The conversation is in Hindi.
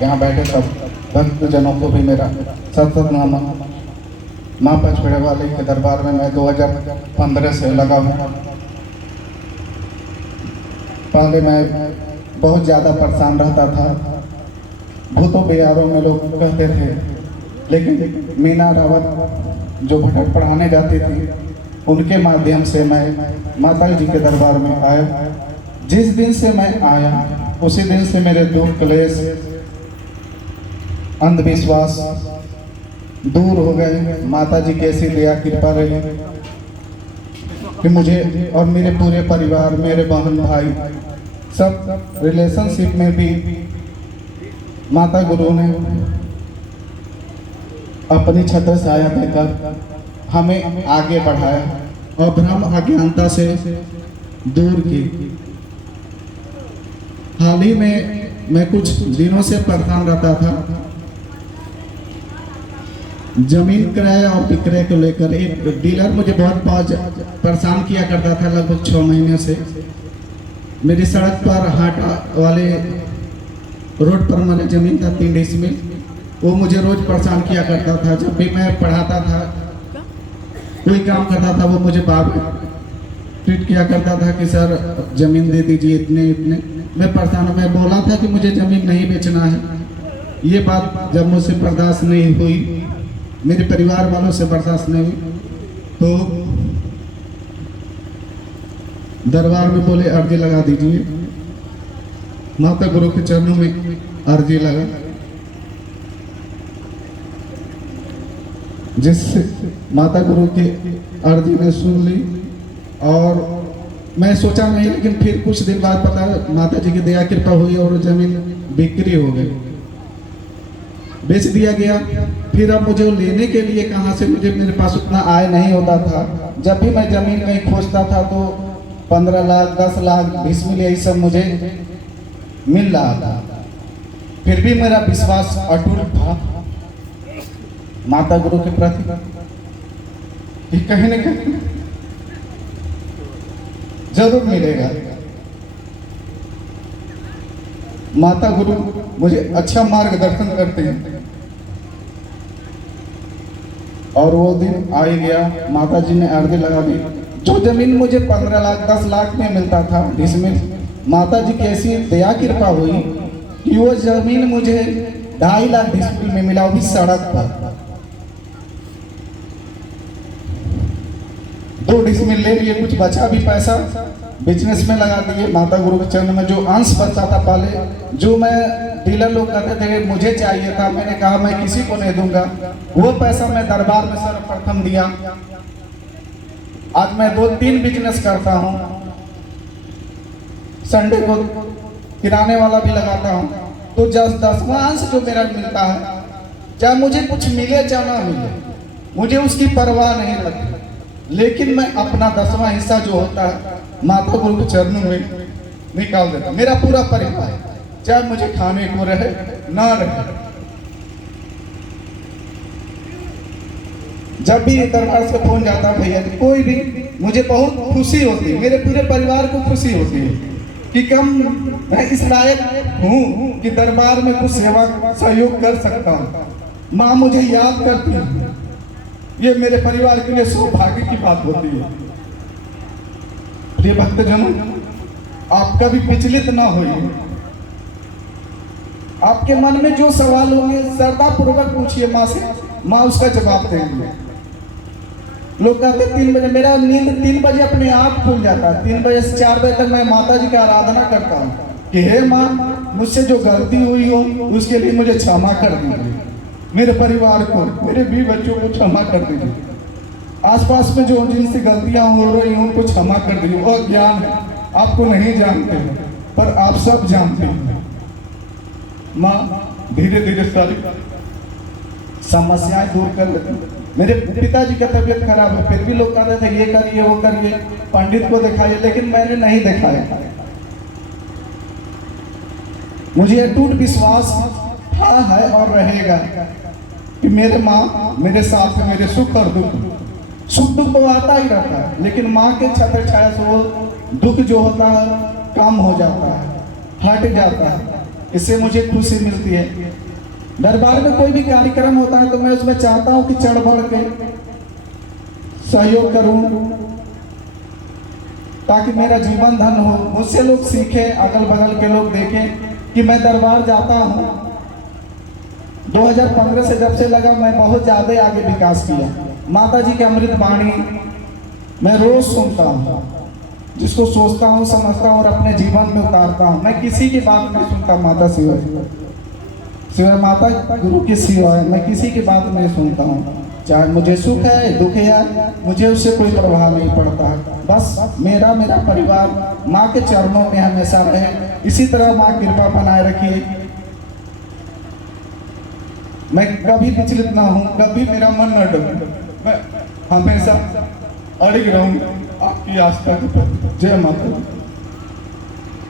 यहाँ बैठे सब भक्तजनों को भी मेरा सत नाम। माँ पचपेड़े वाले के दरबार में मैं 2015 से लगा हूँ। पहले मैं बहुत ज़्यादा परेशान रहता था, भूतों बिहारों में लोग कहते थे, लेकिन मीना रावत जो भटक पढ़ाने जाती थी उनके माध्यम से मैं माता जी के दरबार में आया। जिस दिन से मैं आया उसी दिन से मेरे दुख क्लेश अंधविश्वास दूर हो गए। माता जी कैसी दया कृपा रही कि मुझे और मेरे पूरे परिवार, मेरे बहन भाई सब रिलेशनशिप में भी माता गुरु ने अपनी छत्र छाया देकर हमें आगे बढ़ाया और भ्रम अज्ञानता से दूर की। हाल ही में मैं कुछ दिनों से परेशान रहता था। जमीन क्रय और विक्रय को लेकर एक डीलर मुझे बहुत परेशान किया करता था। लगभग 6 महीने से मेरी सड़क पर हाटा वाले रोड पर मैंने जमीन था 3 डिसमिल, वो मुझे रोज परेशान किया करता था। जब भी मैं पढ़ाता था, कोई काम करता था, वो मुझे बार ट्रीट किया करता था कि सर जमीन दे दीजिए इतने इतने। मैं परेशान, मैं बोला था कि मुझे जमीन नहीं बेचना है। ये बात जब मुझसे बर्दाश्त नहीं हुई, मेरे परिवार वालों से बर्दाश्त नहीं हुई, तो दरबार में बोले अर्जी लगा दीजिए। माता गुरु के चरणों में अर्जी लगा, जिससे माता गुरु की अर्जी ने सुन ली। और मैं सोचा नहीं, लेकिन फिर कुछ दिन बाद पता माता जी की दया कृपा हुई और जमीन बिक्री हो गई, बेच दिया गया। फिर अब मुझे लेने के लिए कहाँ से, मुझे मेरे पास उतना आय नहीं होता था। जब भी मैं जमीन कहीं खोजता था तो 15 लाख 10 लाख डिसमिल यही सब मुझे मिल रहा था। फिर भी मेरा विश्वास अटूट था माता गुरु के प्रति कि कहीं न कहीं जरूर मिलेगा। माता गुरु मुझे अच्छा मार्गदर्शन करते हैं और वो दिन आ ही गया। माता जी ने अर्जी लगा दी। जो जमीन मुझे 15 लाख 10 लाख में मिलता था डिसमिल, माता जी की ऐसी दया कृपा हुई कि वो जमीन मुझे 2.5 लाख डिसमिल में मिला, वो भी सड़क पर। 2 डिसमिल ले लिए, कुछ बचा भी पैसा बिजनेस में लगा दिए। माता गुरु के चरण में जो अंश बचता था पहले, जो मैं डीलर लोग कहते थे मुझे चाहिए था, मैंने कहा मैं किसी को नहीं दूंगा, वो पैसा मैं दरबार में सर्वप्रथम दिया। आज मैं 2-3 बिजनेस करता हूँ। संडे को किराने वाला भी लगाता हूँ। तो 10वां अंश जो मेरा मिलता है, चाहे मुझे कुछ मिले चाहे ना मिले, मुझे उसकी परवाह नहीं लगती, लेकिन मैं अपना 10वां हिस्सा जो होता है माता गुरु के चरणों में निकाल देता। मेरा पूरा परिवार, चाहे मुझे खाने को रहे ना रहे, जब भी दरबार से फोन जाता भैया कोई भी, मुझे बहुत खुशी होती है, मेरे पूरे परिवार को खुशी होती है कि कम मैं इस लायक हूँ कि दरबार में कुछ सेवा सहयोग कर सकता हूँ। माँ मुझे याद करती है, ये मेरे परिवार के लिए सौभाग्य की बात होती है। प्रिय भक्तजनों, आप कभी विचलित ना होइए। आपके मन में जो सवाल होंगे श्रद्धा पूर्वक पूछिए माँ से, माँ उसका जवाब देंगे। लोग कहते 3 बजे, मेरा नींद 3 बजे अपने आप खुल जाता है। 3 बजे से 4 बजे तक मैं माता जी का आराधना करता हूँ कि हे माँ, मुझसे जो गलती हुई हो उसके लिए मुझे क्षमा कर दीजिए, मेरे परिवार को, मेरे भी बच्चों को क्षमा कर दीजिए, आसपास में जो जिनसे गलतियां हो रही हैं उनको क्षमा कर दीजिए। वो ज्ञान है, आपको नहीं जानते हैं पर आप सब जानते हैं। माँ धीरे धीरे सारी समस्याएं दूर कर लेती। मेरे पिताजी का तबीयत खराब है, फिर भी लोग कहते थे ये करिए वो करिए, पंडित को दिखाइए, लेकिन मैंने नहीं दिखाया। मुझे अटूट विश्वास था, है और रहेगा कि मेरे माँ मेरे साथ है, मेरे सुख और सुख दुख तो आता ही रहता है, लेकिन माँ के छत्र छाया से वो दुख जो होता है कम हो जाता है, हट जाता है। इससे मुझे खुशी मिलती है। दरबार में कोई भी कार्यक्रम होता है तो मैं उसमें चाहता हूँ कि चढ़ बढ़ के सहयोग करूं ताकि मेरा जीवन धन हो, मुझसे लोग सीखे, अगल बगल के लोग देखें कि मैं दरबार जाता हूं। 2015 से जब से लगा मैं बहुत ज़्यादा आगे विकास किया। माता जी की अमृत वाणी मैं रोज सुनता हूँ, जिसको सोचता हूँ, समझता हूँ और अपने जीवन में उतारता हूँ। मैं किसी की बात नहीं सुनता माता सिवाय माता गुरु के सिवाय मैं किसी की बात नहीं सुनता हूँ। चाहे मुझे सुख है दुख है, मुझे उससे कोई प्रभाव नहीं पड़ता। बस मेरा परिवार माँ के चरणों में हमेशा रहे, इसी तरह माँ कृपा बनाए रखिए। मैं कभी विचलित ना हूँ, कभी मेरा मन न डरे, मैं हमेशा अड़िग रहूँ आपकी आस्था के प्रति। जय माता।